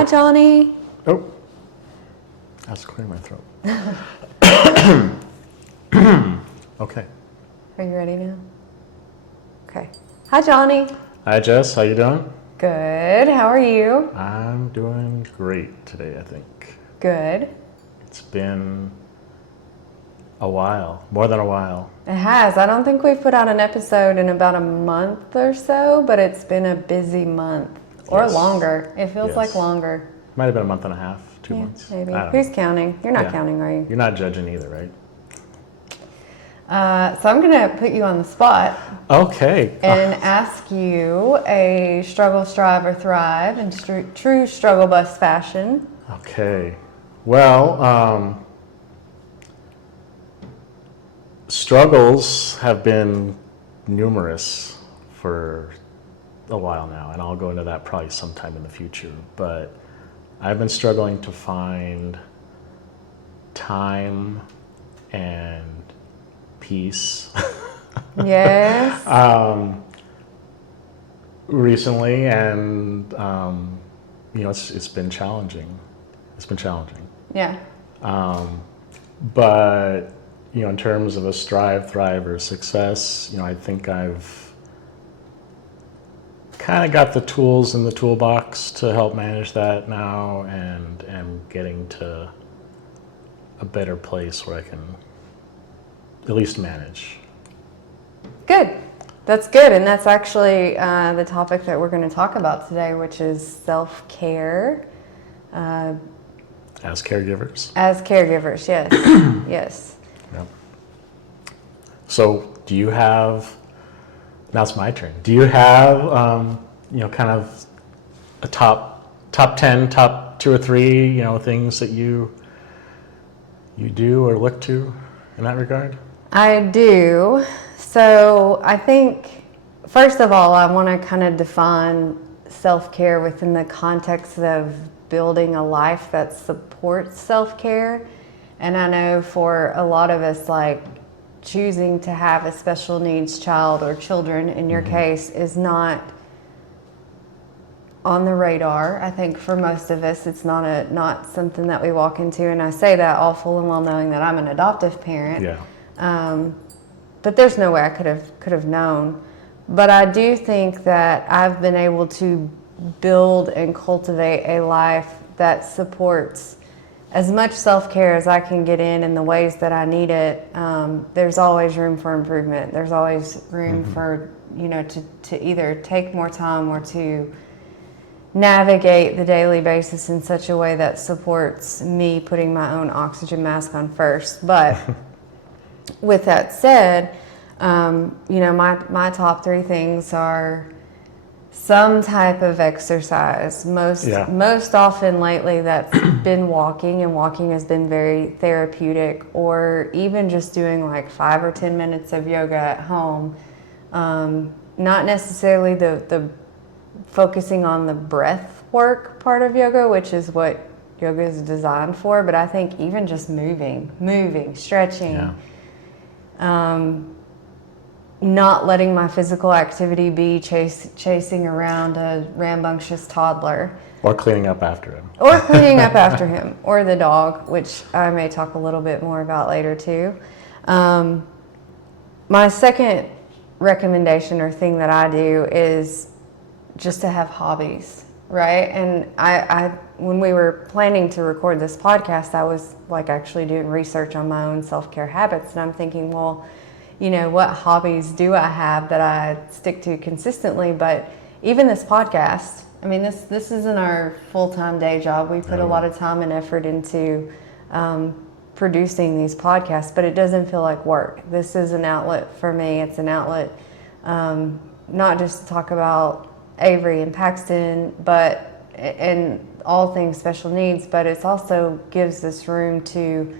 Hi, Johnny. Oh, I was clearing my throat. Okay. Are you ready now? Okay. Hi, Johnny. Hi, Jess. How you doing? Good. How are you? I'm doing great today, I think. Good. It's been a while, more than a while. It has. I don't think we've put out an episode in about a month or so, but it's been a busy month. Or Yes. longer. It feels like longer. Might have been a month and a half, 2 months. Maybe. I don't Who's know. counting? You're not counting, are you? You're not judging either, right? So I'm going to put you on the spot Okay. and ask you a struggle, strive, or thrive in true struggle bus fashion. Okay. Well, struggles have been numerous for a while now, and I'll go into that probably sometime in the future. But I've been struggling to find time and peace Yes. recently, and it's been challenging. It's been challenging. Yeah. But in terms of a strive, thrive, or success, I think I've kind of got the tools in the toolbox to help manage that now, and am getting to a better place where I can at least manage. Good. That's good. And that's actually the topic that we're going to talk about today, which is self-care. As caregivers. As caregivers, yes. Yes. Yeah. So do you have, now it's my turn, do you have, kind of a top 10, top 2 or 3, things that you do or look to in that regard? I do. So I think, first of all, I want to kind of define self-care within the context of building a life that supports self-care. And I know for a lot of us, like choosing to have a special needs child or children, in your case, is not on the radar. I think for most of us, it's not something that we walk into. And I say that all full and well knowing that I'm an adoptive parent. Yeah. But there's no way I could have known. But I do think that I've been able to build and cultivate a life that supports as much self-care as I can get in the ways that I need it. There's always room for improvement. There's always room for, to either take more time or to navigate the daily basis in such a way that supports me putting my own oxygen mask on first. But with that said, my top 3 things are some type of exercise. Most often lately that's been walking, and walking has been very therapeutic, or even just doing like 5 or 10 minutes of yoga at home. Not necessarily the focusing on the breath work part of yoga, which is what yoga is designed for, but I think even just moving, stretching. Yeah. Not letting my physical activity be chasing around a rambunctious toddler. Or cleaning up after him. Or cleaning up after him. Or the dog, which I may talk a little bit more about later too. My second recommendation or thing that I do is just to have hobbies, right? And I when we were planning to record this podcast, I was like actually doing research on my own self-care habits, and I'm thinking, well, what hobbies do I have that I stick to consistently? But even this podcast, I mean, this isn't our full-time day job. We put a lot of time and effort into producing these podcasts, but it doesn't feel like work. This is an outlet for me. It's an outlet not just to talk about Avery and Paxton, and all things special needs, but it also gives us room to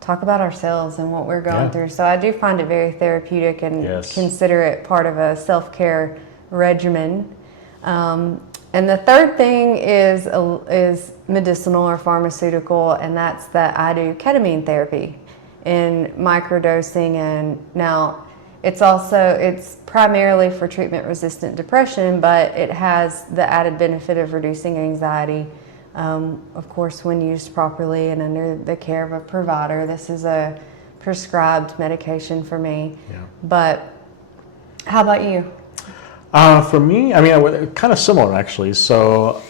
talk about ourselves and what we're going through. So I do find it very therapeutic and consider it part of a self-care regimen. And the third thing is medicinal or pharmaceutical, and that's that I do ketamine therapy in microdosing. And now it's primarily for treatment-resistant depression, but it has the added benefit of reducing anxiety, Of course, when used properly and under the care of a provider, this is a prescribed medication for me. Yeah. But how about you? For me, I mean, kind of similar actually. So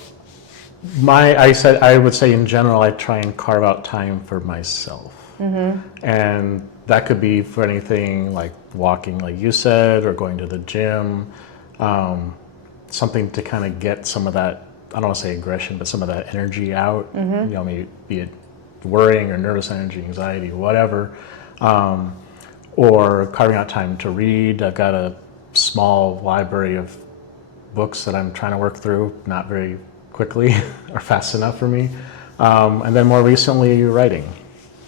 I would say in general, I try and carve out time for myself. And that could be for anything like walking, like you said, or going to the gym, something to kind of get some of that, I don't want to say aggression, but some of that energy out, you know, maybe be it worrying or nervous energy, anxiety, whatever, or carving out time to read. I've got a small library of books that I'm trying to work through, not very quickly or fast enough for me. And then more recently, writing.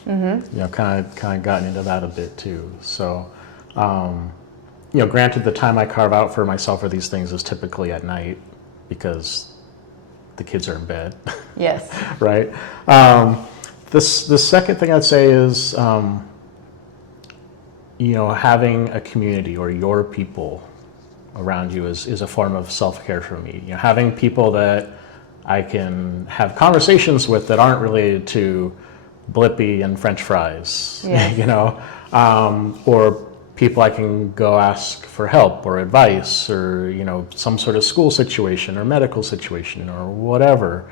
You know, kind of gotten into that a bit too. So, you know, granted, the time I carve out for myself for these things is typically at night because the kids are in bed. Yes. Right. The second thing I'd say is, you know, having a community or your people around you is a form of self-care for me. You know, having people that I can have conversations with that aren't related to Blippi and French fries, Yes. you know, or people I can go ask for help or advice or, you know, some sort of school situation or medical situation or whatever.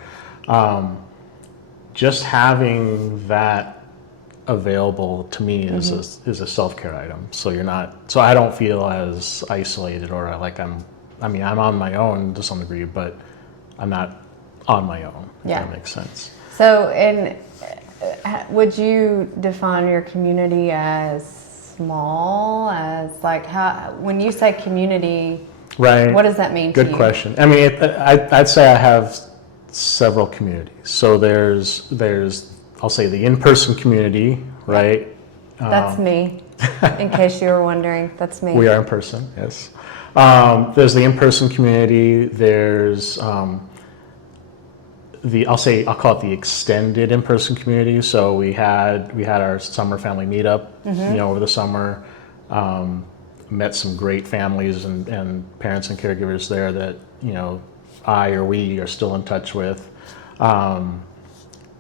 Just having that available to me is a self-care item. So I don't feel as isolated or like I'm on my own to some degree, but I'm not on my own, if that makes sense. So, would you define your community as small, as like when you say community, right? What does that mean to you? Good question. I mean, I'd say I have several communities. So there's I'll say the in-person community, right? That's me. In case you were wondering, that's me. We are in person, yes. There's the in-person community. There's I'll call it the extended in-person community. So we had our summer family meetup, you know, over the summer. Met some great families and parents and caregivers there that, you know, we are still in touch with.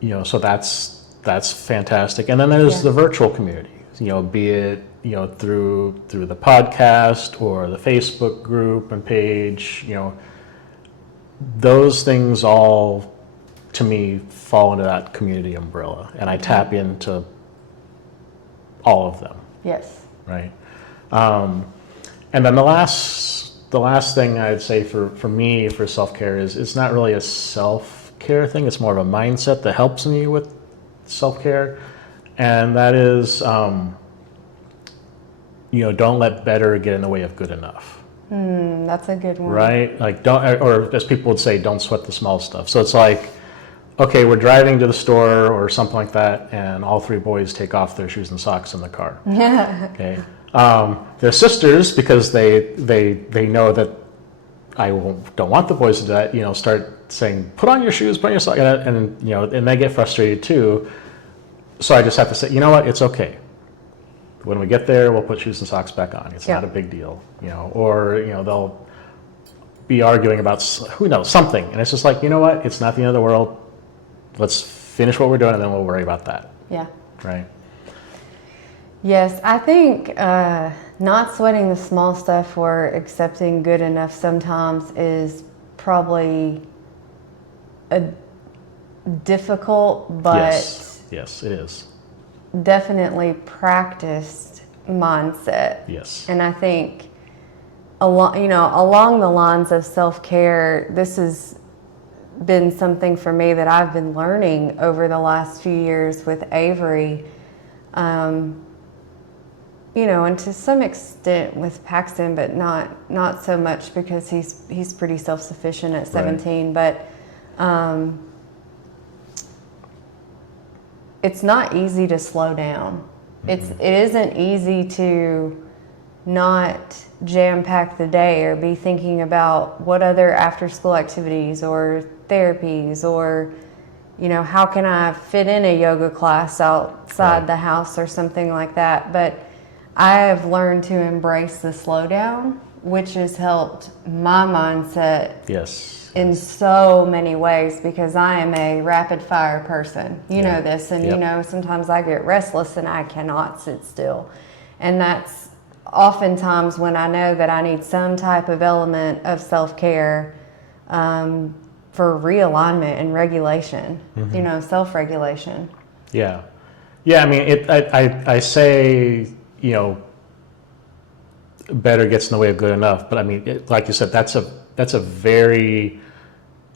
You know, so that's fantastic. And then there's the virtual community, you know, be it, you know, through the podcast or the Facebook group and page, you know, those things all, to me, fall into that community umbrella, and I tap into all of them. Yes. Right. And then the last thing I'd say for me for self-care is it's not really a self-care thing. It's more of a mindset that helps me with self-care, and that is, you know, don't let better get in the way of good enough. That's a good one. Right? Like or as people would say, don't sweat the small stuff. So it's like, okay, we're driving to the store or something like that, and all three boys take off their shoes and socks in the car. Okay. They're sisters because they know that I don't want the boys to do that, you know, start saying, put on your shoes, put on your socks, and you know, and they get frustrated too. So I just have to say, you know what, it's okay. When we get there, we'll put shoes and socks back on. It's not a big deal, you know, or, you know, they'll be arguing about, who knows, something. And it's just like, you know what, it's not the end of the world. Let's finish what we're doing and then we'll worry about that. Yeah. Right. Yes, I think not sweating the small stuff or accepting good enough sometimes is probably a difficult but yes, it is. Definitely practiced mindset. Yes. And I think along the lines of self-care, this has been something for me that I've been learning over the last few years with Avery. You know, and to some extent with Paxton, but not so much because he's pretty self-sufficient at 17. Right. But it's not easy to slow down. It isn't easy to not jam-pack the day or be thinking about what other after-school activities or therapies or, you know, how can I fit in a yoga class outside the house or something like that. But I have learned to embrace the slowdown which has helped my mindset Yes. in so many ways, because I am a rapid fire person. You know this, and you know, sometimes I get restless and I cannot sit still. And that's oftentimes when I know that I need some type of element of self-care for realignment and regulation, you know, self-regulation. Yeah. Yeah, I mean, I say, you know, better gets in the way of good enough, but I mean, like you said, that's a very,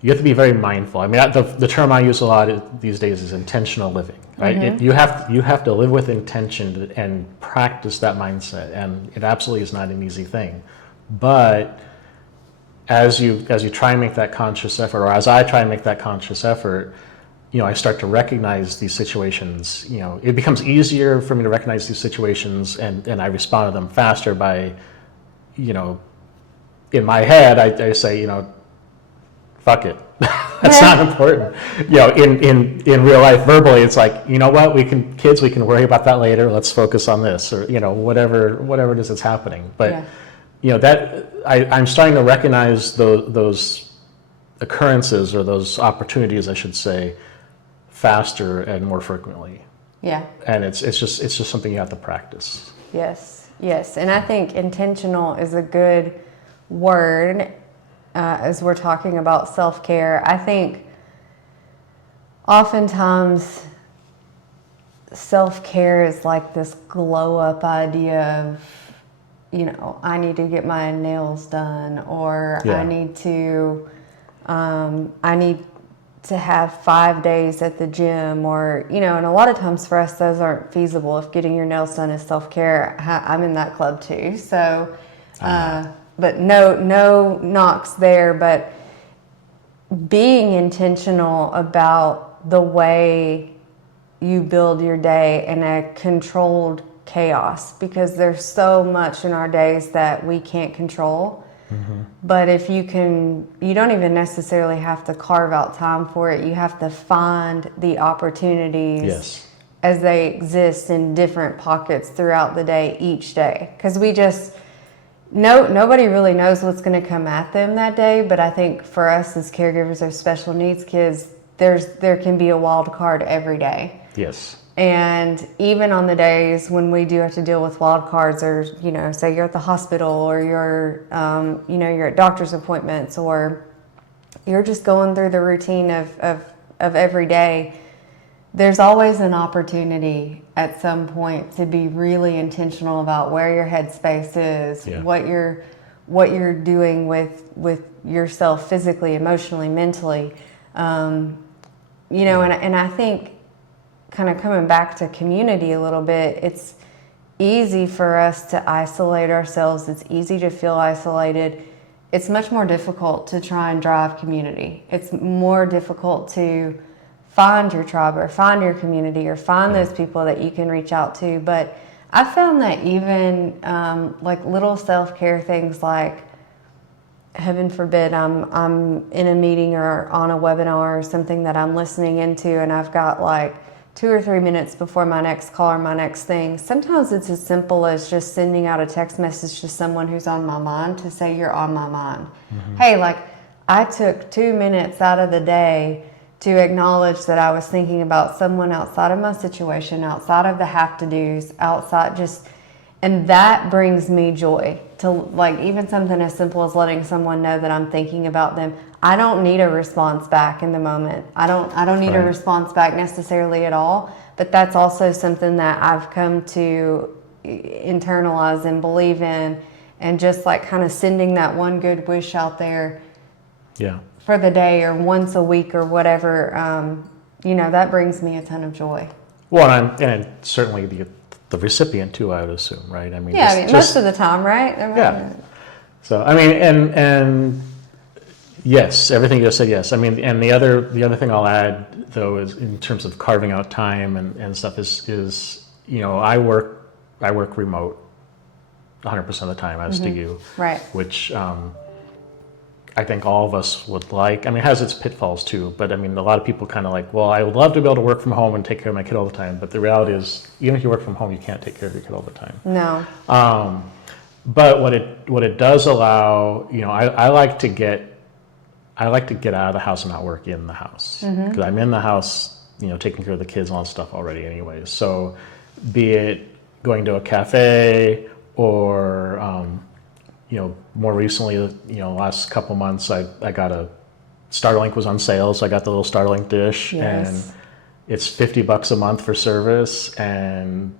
you have to be very mindful. I mean, the term I use a lot these days is intentional living, right? You have to live with intention and practice that mindset, and it absolutely is not an easy thing. But as you try and make that conscious effort, or as I try and make that conscious effort, you know, I start to recognize these situations. You know, it becomes easier for me to recognize these situations, and I respond to them faster by, you know, in my head, I say, you know, fuck it. That's not important. You know, in real life, verbally, it's like, you know what, we can worry about that later. Let's focus on this, or, you know, whatever it is that's happening. But, you know, that I'm starting to recognize those occurrences, or those opportunities, I should say, faster and more frequently. Yeah. And it's just something you have to practice. Yes. And I think intentional is a good word as we're talking about self-care. I think oftentimes self-care is like this glow-up idea of, you know, I need to get my nails done, or I need to have 5 days at the gym, or, you know, and a lot of times for us those aren't feasible. If getting your nails done is self-care, I'm in that club too. So, but no knocks there, but being intentional about the way you build your day in a controlled chaos, because there's so much in our days that we can't control. But if you don't even necessarily have to carve out time for it. You have to find the opportunities as they exist in different pockets throughout the day, each day. Because nobody really knows what's going to come at them that day. But I think for us as caregivers of special needs kids, there can be a wild card every day. Yes. And even on the days when we do have to deal with wild cards, or, you know, say you're at the hospital, or you're at doctor's appointments, or you're just going through the routine of every day, there's always an opportunity at some point to be really intentional about where your headspace is, what you're doing with yourself physically, emotionally, mentally, you know, and I think, kind of coming back to community a little bit, it's easy for us to isolate ourselves. It's easy to feel isolated. It's much more difficult to try and drive community. It's more difficult to find your tribe, or find your community, or find those people that you can reach out to. But I found that even like little self-care things, like, heaven forbid, I'm in a meeting or on a webinar or something that I'm listening into, and I've got like 2 or 3 minutes before my next call or my next thing. Sometimes it's as simple as just sending out a text message to someone who's on my mind to say, you're on my mind. Hey, like, I took 2 minutes out of the day to acknowledge that I was thinking about someone outside of my situation, outside of the have-to-dos, and that brings me joy. To, like, even something as simple as letting someone know that I'm thinking about them. I don't need a response back in the moment. I don't need a response back necessarily at all, but that's also something that I've come to internalize and believe in, and just like kind of sending that one good wish out there for the day, or once a week, or whatever, you know, that brings me a ton of joy. Well, and certainly the recipient too, I would assume, right? I mean, most of the time, right? So, I mean, and yes, everything you just said, yes. I mean, and the other thing I'll add, though, is in terms of carving out time and stuff is, you know, I work remote 100% of the time, as do you. Right. Which I think all of us would like. I mean, it has its pitfalls too, but I mean, a lot of people kind of like, well, I would love to be able to work from home and take care of my kid all the time, but the reality is, even if you work from home, you can't take care of your kid all the time. No. But what it does allow, I like to get out of the house and not work in the house, because I'm in the house, taking care of the kids and all that stuff already anyways. So be it going to a cafe or, more recently, last couple months, I got Starlink was on sale, so I got the little Starlink dish, Yes. and it's $50 a month for service, and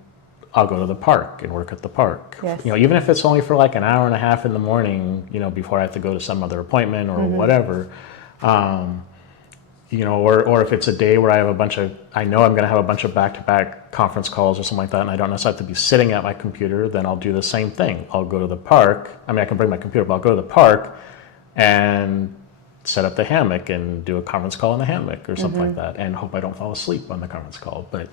I'll go to the park and work at the park. Yes. Even if it's only for like an hour and a half in the morning, before I have to go to some other appointment or whatever. Or if it's a day where I know I'm going to have a bunch of back-to-back conference calls or something like that, and I don't necessarily have to be sitting at my computer, then I'll do the same thing. I'll go to the park. I mean, I can bring my computer, but I'll go to the park and set up the hammock and do a conference call in the hammock or something like that, and hope I don't fall asleep on the conference call. But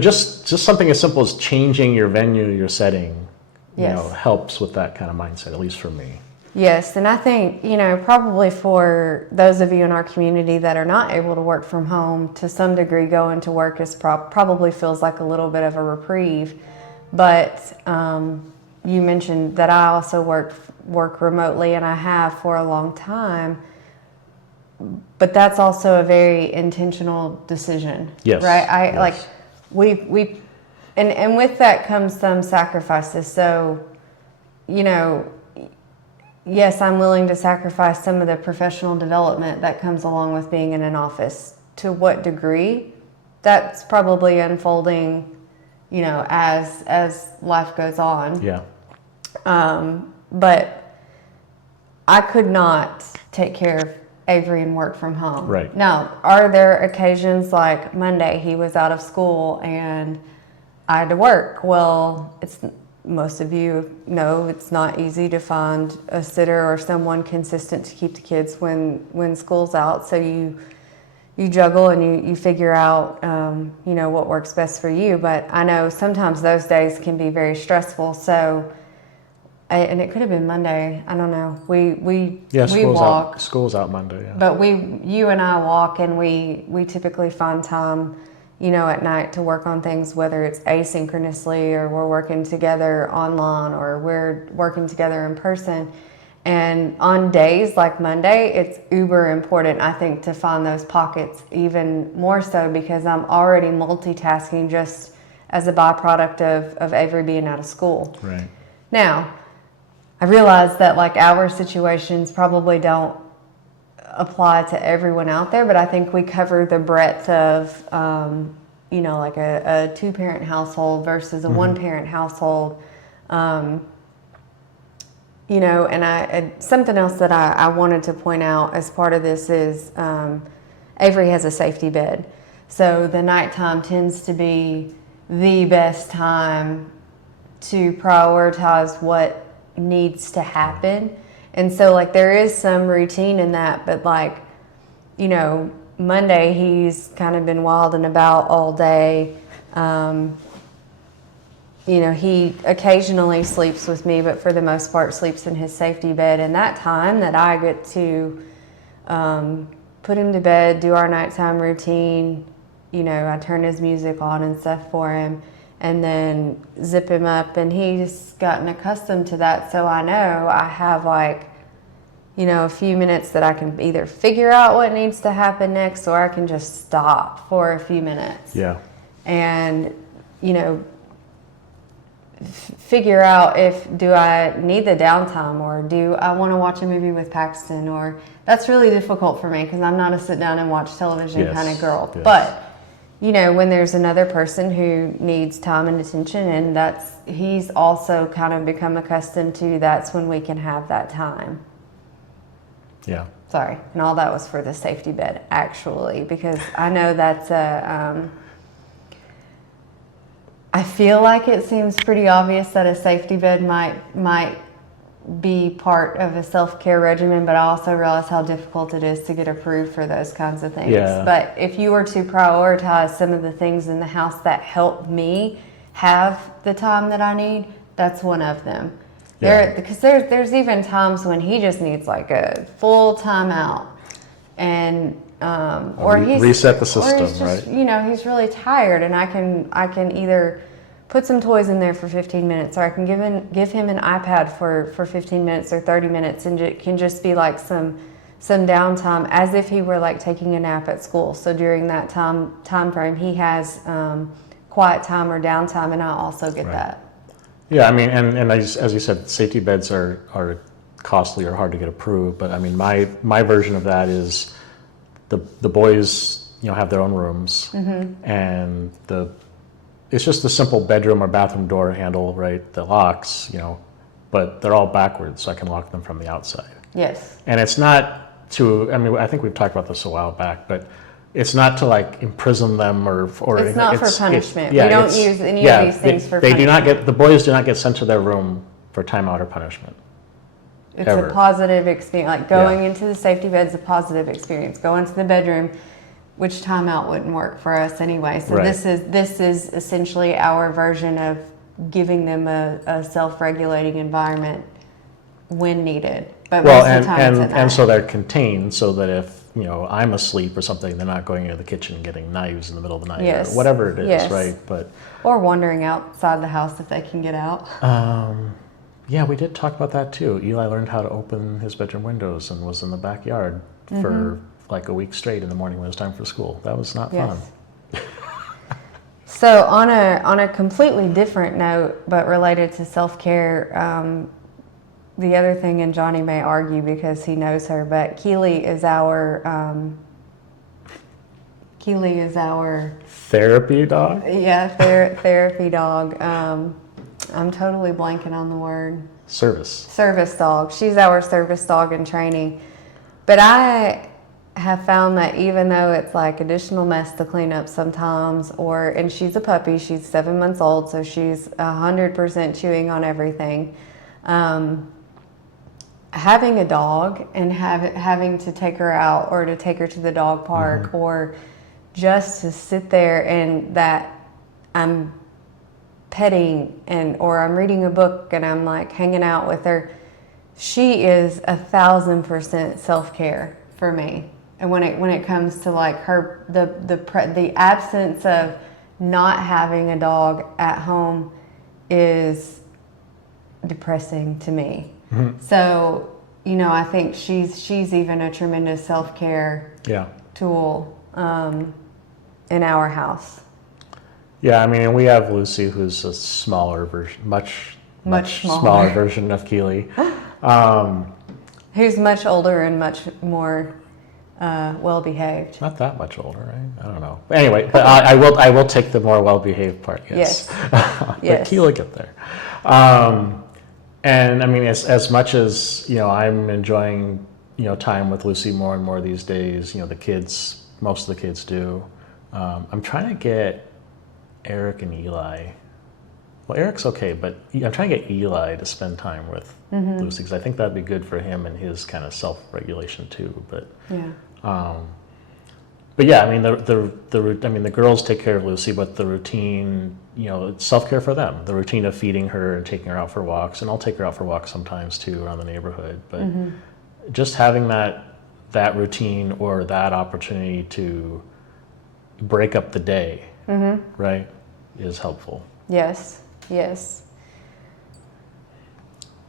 just something as simple as changing your venue, your setting, helps with that kind of mindset, at least for me. Yes, and I think, probably for those of you in our community that are not able to work from home, to some degree going to work is probably feels like a little bit of a reprieve. But you mentioned that I also work remotely, and I have for a long time. But that's also a very intentional decision. Yes. Right? Yes. And with that comes some sacrifices. So, yes, I'm willing to sacrifice some of the professional development that comes along with being in an office. To what degree? That's probably unfolding, as life goes on. Yeah. But I could not take care of Avery and work from home. Right. Now, are there occasions like Monday he was out of school and I had to work? Well, most of you know it's not easy to find a sitter or someone consistent to keep the kids when school's out. So you juggle and you figure out what works best for you. But I know sometimes those days can be very stressful. So and it could have been Monday. I don't know. We walk. School's out Monday. Yeah. But you and I walk, and we typically find time, at night to work on things, whether it's asynchronously or we're working together online or we're working together in person. And on days like Monday, it's uber important, I think, to find those pockets, even more so because I'm already multitasking just as a byproduct of Avery being out of school. Right. Now, I realize that like our situations probably don't apply to everyone out there, but I think we cover the breadth of, like a two-parent household versus a one-parent household. And something else that I wanted to point out as part of this is Avery has a safety bed. So the nighttime tends to be the best time to prioritize what needs to happen. And so like there is some routine in that, but Monday he's kind of been wild and about all day. He occasionally sleeps with me, but for the most part sleeps in his safety bed. And that time that I get to put him to bed, do our nighttime routine, I turn his music on and stuff for him, and then zip him up, and he's gotten accustomed to that. So I know I have a few minutes that I can either figure out what needs to happen next, or I can just stop for a few minutes. Yeah. And, figure out do I need the downtime, or do I want to watch a movie with Paxton, or that's really difficult for me because I'm not a sit down and watch television kind of girl. Yes. But when there's another person who needs time and attention, and he's also kind of become accustomed to, that's when we can have that time. Yeah. Sorry. And all that was for the safety bed, actually, because I know that's I feel like it seems pretty obvious that a safety bed might be part of a self-care regimen, but I also realize how difficult it is to get approved for those kinds of things. Yeah. But if you were to prioritize some of the things in the house that help me have the time that I need, that's one of them. Yeah. Because there's even times when he just needs like a full time out, and or he's reset the system, or he's just, right? He's really tired, and I can either put some toys in there for 15 minutes, or I can give him an iPad for 15 minutes or 30 minutes, and it can just be like some downtime, as if he were like taking a nap at school. So during that time frame, he has quiet time or downtime, and I also get that. Yeah, I mean, and as you said, safety beds are costly or hard to get approved. But I mean, my version of that is the boys, have their own rooms, and it's just the simple bedroom or bathroom door handle, right? That locks, but they're all backwards, so I can lock them from the outside. Yes. And it's not I think we've talked about this a while back, but it's not to like imprison them or it's not for punishment. We don't use any of these things for punishment. The boys do not get sent to their room for timeout or punishment. It's ever. A positive experience. Like going into the safety bed is a positive experience. Going to the bedroom, which timeout wouldn't work for us anyway. So this is essentially our version of giving them a self-regulating environment when needed. But most of the time it's at night. And so they're contained, so that if I'm asleep or something, they're not going into the kitchen and getting knives in the middle of the night, or whatever it is, right? Or wandering outside the house if they can get out. Yeah, we did talk about that too. Eli learned how to open his bedroom windows and was in the backyard for like a week straight in the morning when it was time for school. That was not fun. So on a completely different note, but related to self-care, the other thing, and Johnny may argue because he knows her, but Keeley is our therapy dog. Yeah, therapy dog. I'm totally blanking on the word. Service dog. She's our service dog in training. But I have found that even though it's like additional mess to clean up sometimes, and she's a puppy, she's 7 months old, so she's 100% chewing on everything. Having a dog and having to take her out or to take her to the dog park or just to sit there and that I'm petting or I'm reading a book and I'm like hanging out with her, she is 1,000% self-care for me. And when it comes to like her, the absence of not having a dog at home is depressing to me. So, I think she's even a tremendous self-care tool in our house. Yeah, I mean, we have Lucy, who's a smaller version, much smaller version of Keeley. Who's much older and much more well-behaved. Not that much older, right? I don't know. Anyway, but I will take the more well-behaved part, yes. But Keeley will get there. And I mean, as much as, I'm enjoying, time with Lucy more and more these days, most of the kids do. I'm trying to get Eric and Eli. Well, Eric's okay, but I'm trying to get Eli to spend time with Lucy, because I think that'd be good for him and his kind of self-regulation too. But yeah, I mean, the girls take care of Lucy, but the routine, it's self-care for them. The routine of feeding her and taking her out for walks, and I'll take her out for walks sometimes too around the neighborhood. But just having that routine or that opportunity to break up the day, right, is helpful. Yes.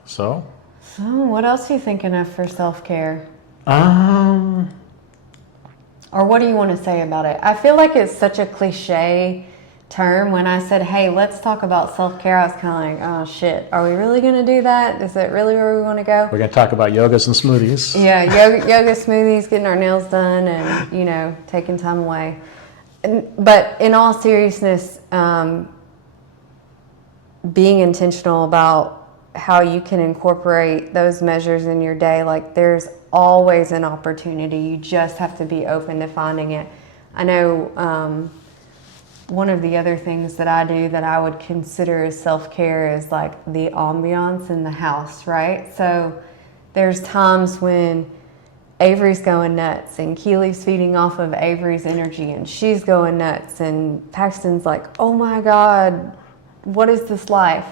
So what else are you thinking of for self-care? Or what do you want to say about it? I feel like it's such a cliche term. When I said, hey, let's talk about self-care, I was kind of like, oh shit, are we really going to do that? Is that really where we want to go? We're going to talk about yogas and smoothies. Yeah, yoga smoothies, getting our nails done and, taking time away. But in all seriousness, being intentional about how you can incorporate those measures in your day, like there's always an opportunity. You just have to be open to finding it. I know one of the other things that I do that I would consider as self-care is like the ambience in the house, right? So there's times when Avery's going nuts and Keeley's feeding off of Avery's energy and she's going nuts and Paxton's like, oh my God, what is this life?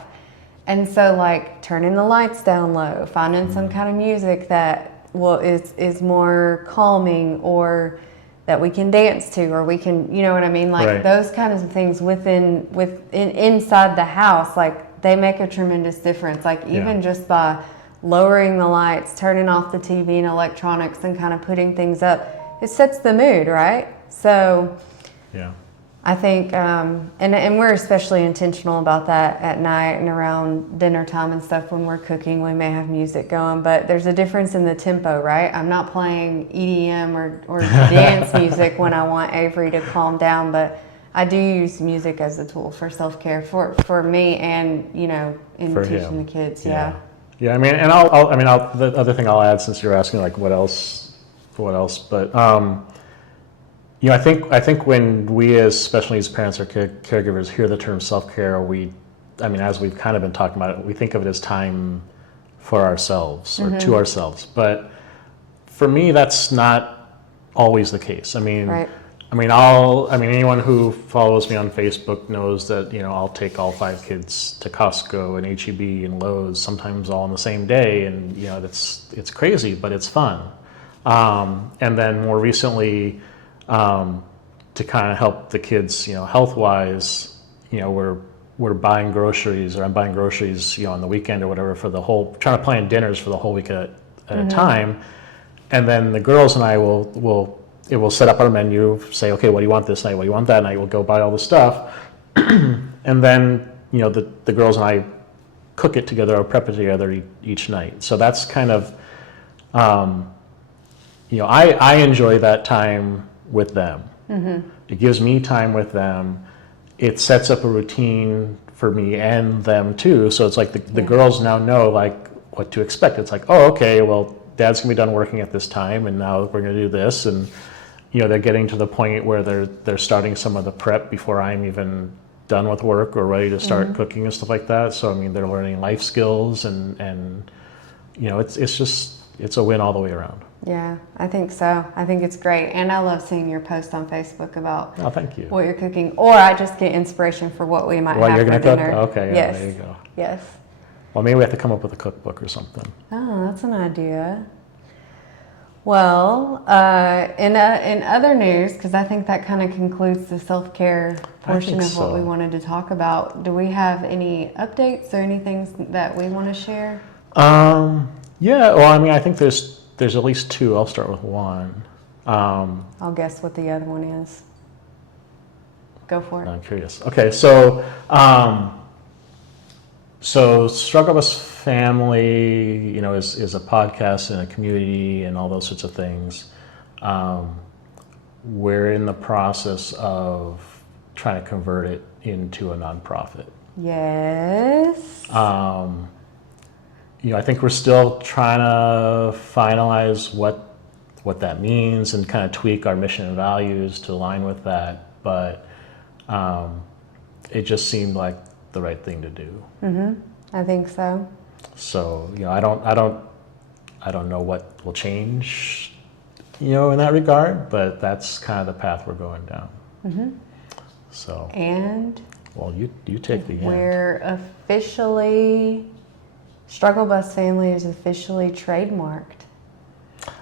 And so like turning the lights down low, finding some kind of music that is more calming, or that we can dance to, or we can, you know what I mean? Like Right. those kinds of things inside the house, like they make a tremendous difference. Like even just by lowering the lights, turning off the TV and electronics, and kind of putting things up, it sets the mood, right? So Yeah. I think, and we're especially intentional about that at night and around dinner time and stuff. When we're cooking, we may have music going, but there's a difference in the tempo, right? I'm not playing EDM or dance music when I want Avery to calm down, but I do use music as a tool for self-care for me, and, you know, in For teaching him. the kids. Yeah. I mean, and the other thing I'll add, since you're asking, like, what else, but, you know, I think when we, especially as parents or caregivers, hear the term self-care, as we've kind of been talking about it, we think of it as time for ourselves or to ourselves. But for me, that's not always the case. Right. Anyone who follows me on Facebook knows that, you know, I'll take all 5 kids to Costco and H-E-B and Lowe's, sometimes all on the same day, and, you know, it's crazy, but it's fun. And then more recently, to kind of help the kids, you know, health-wise, you know, we're buying groceries, or I'm buying groceries, you know, on the weekend or whatever, trying to plan dinners for the whole week at a time. And then the girls and I will set up our menu, say, okay, what do you want this night? What do you want that night? We'll go buy all the stuff. And then, you know, the girls and I cook it together or prep it together each night. So that's kind of, you know, I enjoy that time with them. It gives me time with them. It sets up a routine for me and them too. So it's like the girls now know, like, what to expect. It's like, oh, okay, well, Dad's gonna be done working at this time, and now we're gonna do this. And, you know, they're getting to the point where they're starting some of the prep before I'm even done with work or ready to start cooking and stuff like that. So I mean, they're learning life skills, and you know, it's a win all the way around. Yeah, I think so. I think it's great. And I love seeing your post on Facebook about Thank you. what you're cooking. Or I just get inspiration for what we might have you're for gonna dinner. cook? Okay, yes. There you go. Yes. Well, maybe we have to come up with a cookbook or something. Oh, that's an idea. Well, in other news, because I think that kind of concludes the self-care portion of what we wanted to talk about, do we have any updates or anything that we want to share? Yeah, well, I mean, I think there's at least 2. I'll start with one. I'll guess what the other one is. Go for it. I'm curious. Okay, so Struggle Bus Family, you know, is a podcast and a community and all those sorts of things. We're in the process of trying to convert it into a nonprofit. Yes. You know, I think we're still trying to finalize what that means and kind of tweak our mission and values to align with that. But it just seemed like the right thing to do. I think so. So, you know, I don't know what will change, you know, in that regard, but that's kind of the path we're going down. So. And. Well, you take the end. We're officially. Struggle Bus Family is officially trademarked.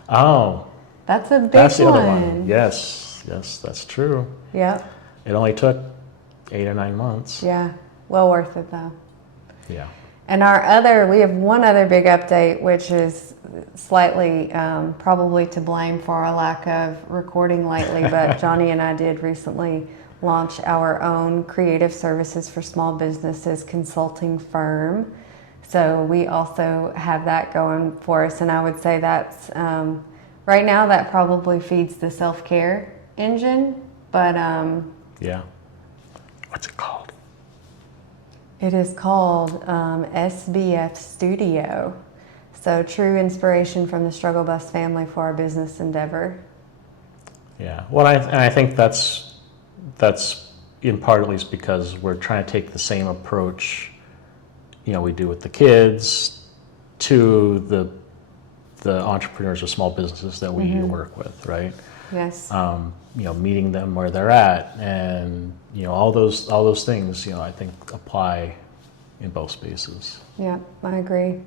Oh. That's a big That's the one. other one. Yes, that's true. Yep. It only took 8 or 9 months. Yeah. Well worth it though. Yeah. And we have one other big update, which is slightly probably to blame for our lack of recording lately, but Johnny and I did recently launch our own creative services for small businesses consulting firm. So we also have that going for us, and I would say that's right now that probably feeds the self-care engine, but Yeah. What's it called? it is called SBF Studio. So true inspiration from the Struggle Bus family for our business endeavor. Yeah. Well, I think that's in part at least because we're trying to take the same approach, you know, we do with the kids to the entrepreneurs or small businesses that we work with, right? Yes. You know, meeting them where they're at, and you know, all those things, you know, I think apply in both spaces. Yeah, I agree.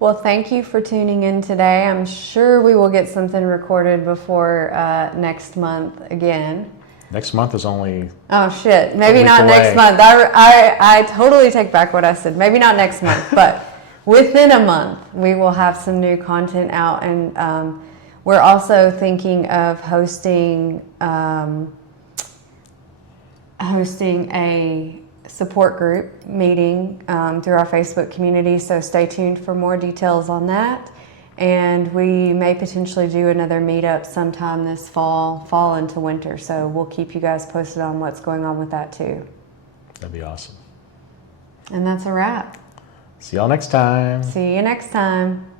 Well, thank you for tuning in today. I'm sure we will get something recorded before next month again. Next month is only... Oh shit, maybe week not away. next month. I totally take back what I said. Maybe not next month, but within a month we will have some new content out, and we're also thinking of hosting a support group meeting through our Facebook community, so stay tuned for more details on that. And we may potentially do another meetup sometime this fall into winter, so we'll keep you guys posted on what's going on with that too. That'd be awesome. And that's a wrap. See y'all next time. See you next time.